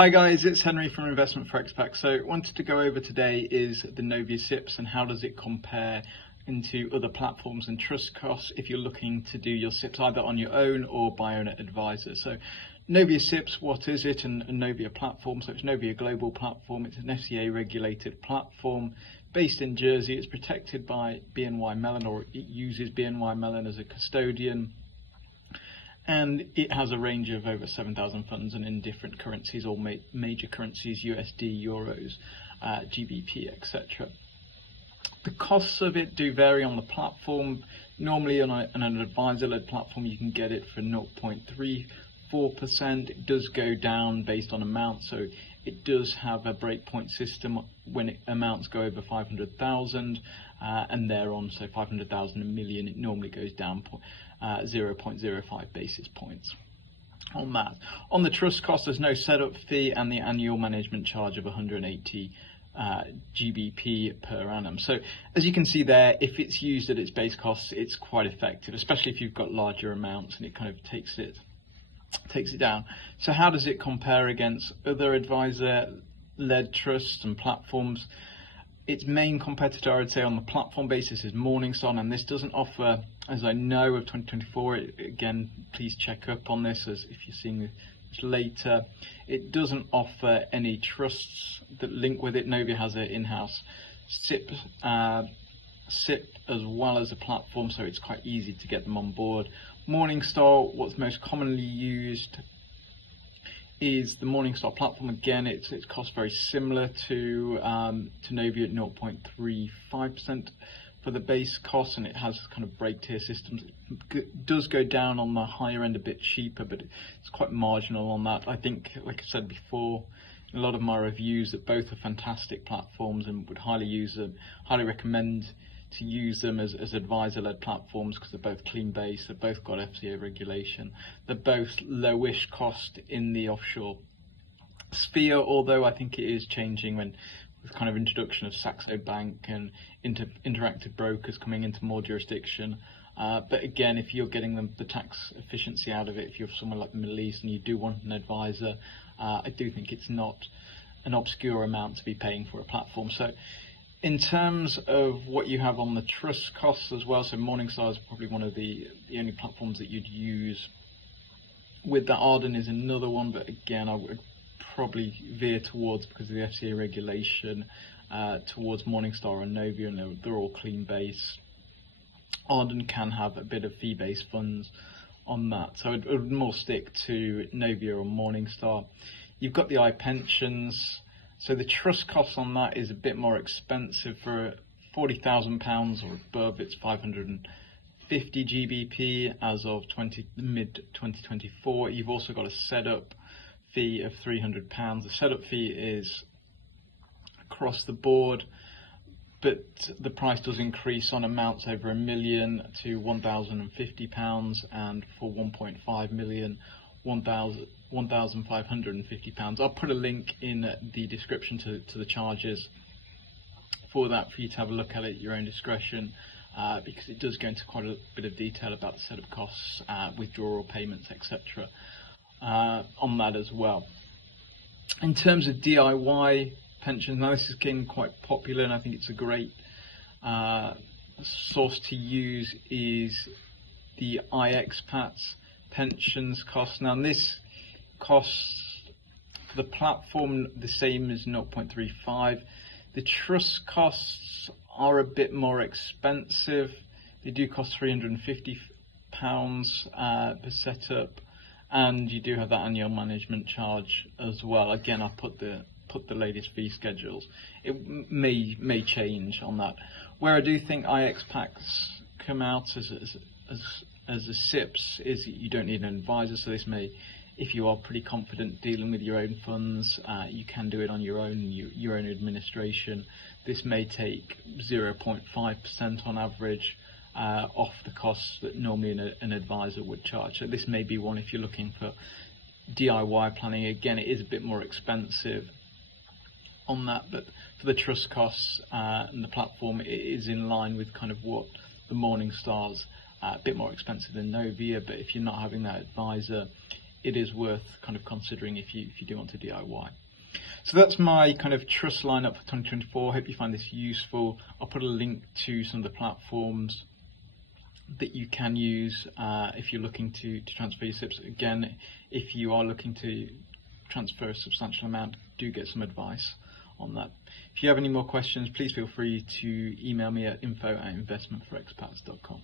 Hi guys, it's Henry from Investment for Expats. So wanted to go over today is the Novia SIPs and how does it compare into other platforms and trust costs if you're looking to do your SIPs either on your own or by an advisor. So Novia SIPs, what is it? And Novia platform, so it's Novia global platform. It's an FCA regulated platform based in Jersey. It's protected by BNY Mellon, or it uses BNY Mellon as a custodian. And it has a range of over 7,000 funds and in different currencies, all major currencies, USD, Euros, GBP, etc. The costs of it do vary on the platform. Normally on an advisor-led platform, you can get it for 0.34%. It does go down based on amount, so it does have a breakpoint system when amounts go over 500,000 and thereon, so 500,000 a million, it normally goes down 0.05 basis points on that. On the trust cost, there's no setup fee and the annual management charge of 180 GBP per annum. So as you can see there, if it's used at its base costs, it's quite effective, especially if you've got larger amounts, and it kind of takes it down. So how does it compare against other advisor-led trusts and platforms? Its main competitor, I would say, on the platform basis is Morningstar, and this doesn't offer, as I know of 2024, again, please check up on this as if you're seeing this later. It doesn't offer any trusts that link with it. Novia has an in-house SIP as well as a platform, so it's quite easy to get them on board. Morningstar, what's most commonly used is the Morningstar platform. Again, its cost very similar to Novia at 0.35% for the base cost, and it has kind of break tier systems. It does go down on the higher end a bit cheaper, but it's quite marginal on that. I think, like I said before, in a lot of my reviews, that both are fantastic platforms and would highly recommend to use them as advisor-led platforms because they're both clean-based, they've both got FCA regulation, they're both lowish cost in the offshore sphere, although I think it is changing with kind of introduction of Saxo Bank and interactive brokers coming into more jurisdiction. But again, if you're getting the tax efficiency out of it, if you're somewhere like the Middle East and you do want an advisor, I do think it's not an obscure amount to be paying for a platform. So in terms of what you have on the trust costs as well, so Morningstar is probably one of the only platforms that you'd use. With that, Arden is another one, but again, I would probably veer towards, because of the FCA regulation, towards Morningstar and Novia, and they're all clean base. Arden can have a bit of fee-based funds on that, so I would more stick to Novia or Morningstar. You've got the iPensions. So the trust cost on that is a bit more expensive. For £40,000 or above, it's 550 GBP as of mid-2024. You've also got a setup fee of £300. The setup fee is across the board, but the price does increase on amounts over £1 million to £1,050, and for 1.5 million, £1,550. I'll put a link in the description to the charges for that for you to have a look at it at your own discretion, because it does go into quite a bit of detail about the setup costs, withdrawal payments, etc. On that as well. In terms of DIY pensions, now this is getting quite popular, and I think it's a great source to use, is the Expats pensions cost. Now this costs for the platform the same as 0.35. The trust costs are a bit more expensive. They do cost £350 per setup, and you do have that annual management charge as well. Again, I'll put the latest fee schedules. It may change on that. Where I do think Expats come out as the SIPs is that you don't need an advisor, so this may, if you are pretty confident dealing with your own funds, you can do it on your own administration. This may take 0.5% on average off the costs that normally an advisor would charge. So this may be one if you're looking for DIY planning. Again, it is a bit more expensive on that, but for the trust costs and the platform, it is in line with kind of what the Morningstar's, a bit more expensive than Novia, but if you're not having that advisor, it is worth kind of considering if you do want to DIY. So that's my kind of trust lineup for 2024. Hope you find this useful. I'll put a link to some of the platforms that you can use if you're looking to transfer your SIPs. Again, if you are looking to transfer a substantial amount, do get some advice on that. If you have any more questions, please feel free to email me at info@investmentforexpats.com.